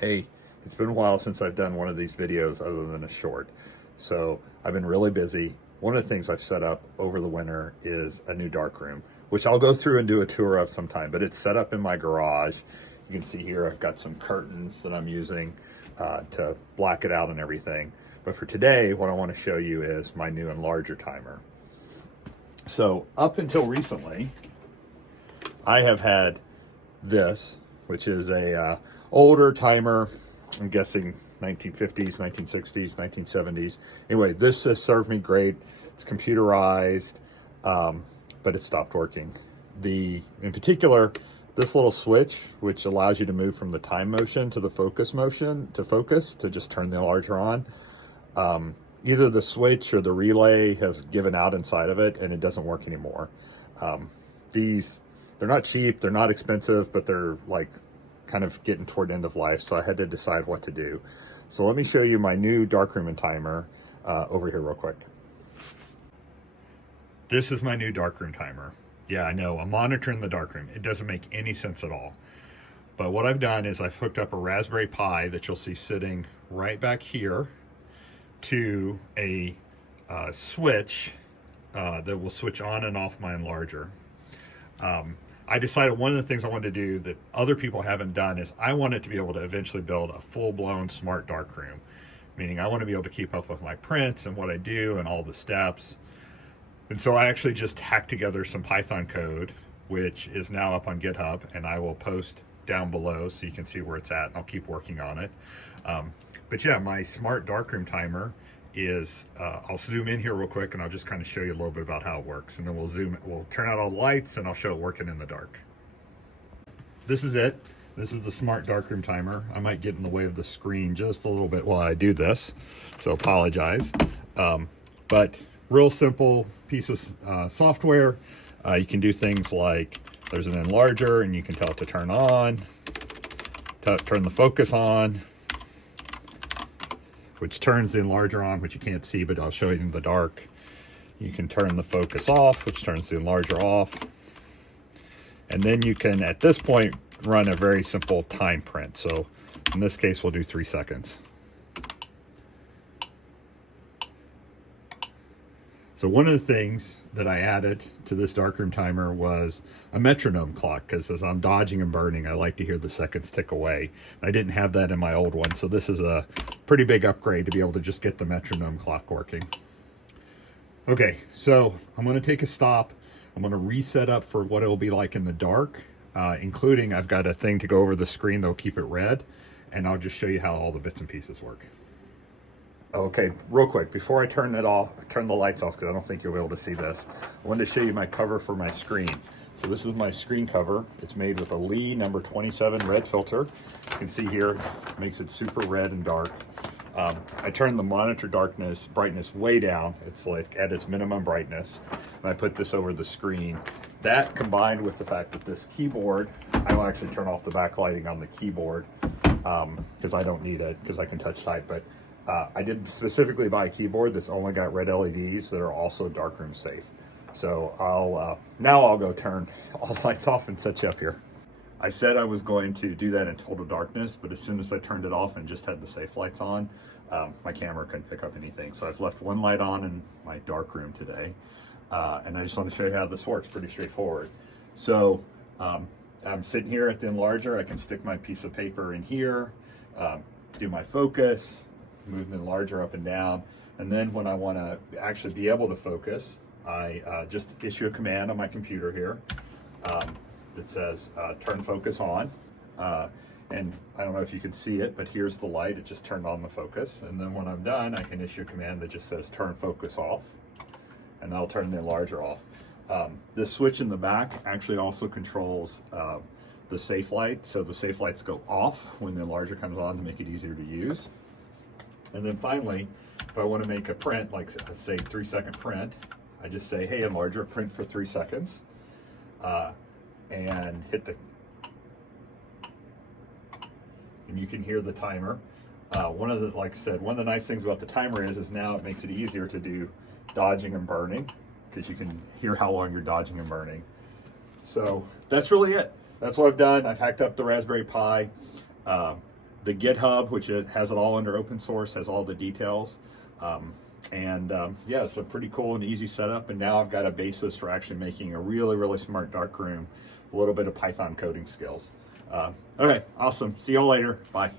Hey, it's been a while since I've done one of these videos other than a short. So I've been really busy. One of the things I've set up over the winter is a new darkroom, which I'll go through and do a tour of sometime, but it's set up in my garage. You can see here I've got some curtains that I'm using to black it out and everything. But for today, what I want to show you is my new enlarger timer. So up until recently, I have had this, which is a older timer. I'm guessing 1950s, 1960s, 1970s. Anyway, this has served me great. It's computerized, but it stopped working. In particular, this little switch, which allows you to move from the time motion to the focus motion to just turn the enlarger on. Either the switch or the relay has given out inside of it and it doesn't work anymore. They're not cheap, they're not expensive, but they're like kind of getting toward end of life, so I had to decide what to do. So let me show you my new darkroom and timer over here real quick. This is my new darkroom timer. Yeah, I know, I'm monitoring the darkroom. It doesn't make any sense at all. But what I've done is I've hooked up a Raspberry Pi that you'll see sitting right back here to a switch that will switch on and off my enlarger. I decided one of the things I wanted to do that other people haven't done is I wanted to be able to eventually build a full-blown smart darkroom, meaning I want to be able to keep up with my prints and what I do and all the steps. And so I actually just hacked together some Python code, which is now up on GitHub, and I will post down below so you can see where it's at, and I'll keep working on it. But yeah, my smart darkroom timer is, I'll zoom in here real quick and I'll just kind of show you a little bit about how it works, and then we'll turn out all the lights and I'll show it working in the dark. This is it. This is the smart darkroom timer. I might get in the way of the screen just a little bit while I do this, so apologize. But real simple piece of software. You can do things like there's an enlarger and you can tell it to turn on, turn the focus on, which turns the enlarger on, which you can't see, but I'll show you in the dark. You can turn the focus off, which turns the enlarger off. And then you can, at this point, run a very simple time print. So in this case, we'll do 3 seconds. So one of the things that I added to this darkroom timer was a metronome clock, because as I'm dodging and burning, I like to hear the seconds tick away. I didn't have that in my old one, so this is a pretty big upgrade to be able to just get the metronome clock working. Okay, so I'm going to take a stop. I'm going to reset up for what it'll be like in the dark, including I've got a thing to go over the screen that'll keep it red, and I'll just show you how all the bits and pieces work. Okay, real quick, before I turn the lights off, because I don't think you'll be able to see this, I wanted to show you my cover for my screen. So this is my screen cover. It's made with a Lee number 27 red filter. You can see here, it makes it super red and dark. I turned the monitor brightness way down. It's like at its minimum brightness. And I put this over the screen. That combined with the fact that this keyboard, I will actually turn off the backlighting on the keyboard because I don't need it because I can touch type, but I did specifically buy a keyboard that's only got red LEDs that are also darkroom safe. So now I'll go turn all the lights off and set you up here. I said I was going to do that in total darkness, but as soon as I turned it off and just had the safe lights on, my camera couldn't pick up anything. So I've left one light on in my darkroom today. And I just want to show you how this works. Pretty straightforward. So I'm sitting here at the enlarger. I can stick my piece of paper in here, do my focus, move the enlarger up and down, and then when I want to actually be able to focus, I just issue a command on my computer here that says turn focus on, and I don't know if you can see it, but here's the light. It just turned on the focus, and then when I'm done, I can issue a command that just says turn focus off, and that'll turn the enlarger off. This switch in the back actually also controls the safe light, so the safe lights go off when the enlarger comes on to make it easier to use. And then finally, if I want to make a print, like say 3 second print, I just say, hey, enlarger, print for 3 seconds, and hit and you can hear the timer. Like I said, one of the nice things about the timer is now it makes it easier to do dodging and burning, because you can hear how long you're dodging and burning. So that's really it. That's what I've done. I've hacked up the Raspberry Pi. the GitHub, which has it all under open source, has all the details. Yeah, it's a pretty cool and easy setup. And now I've got a basis for actually making a really, really smart darkroom, a little bit of Python coding skills. Okay, awesome. See y'all later. Bye.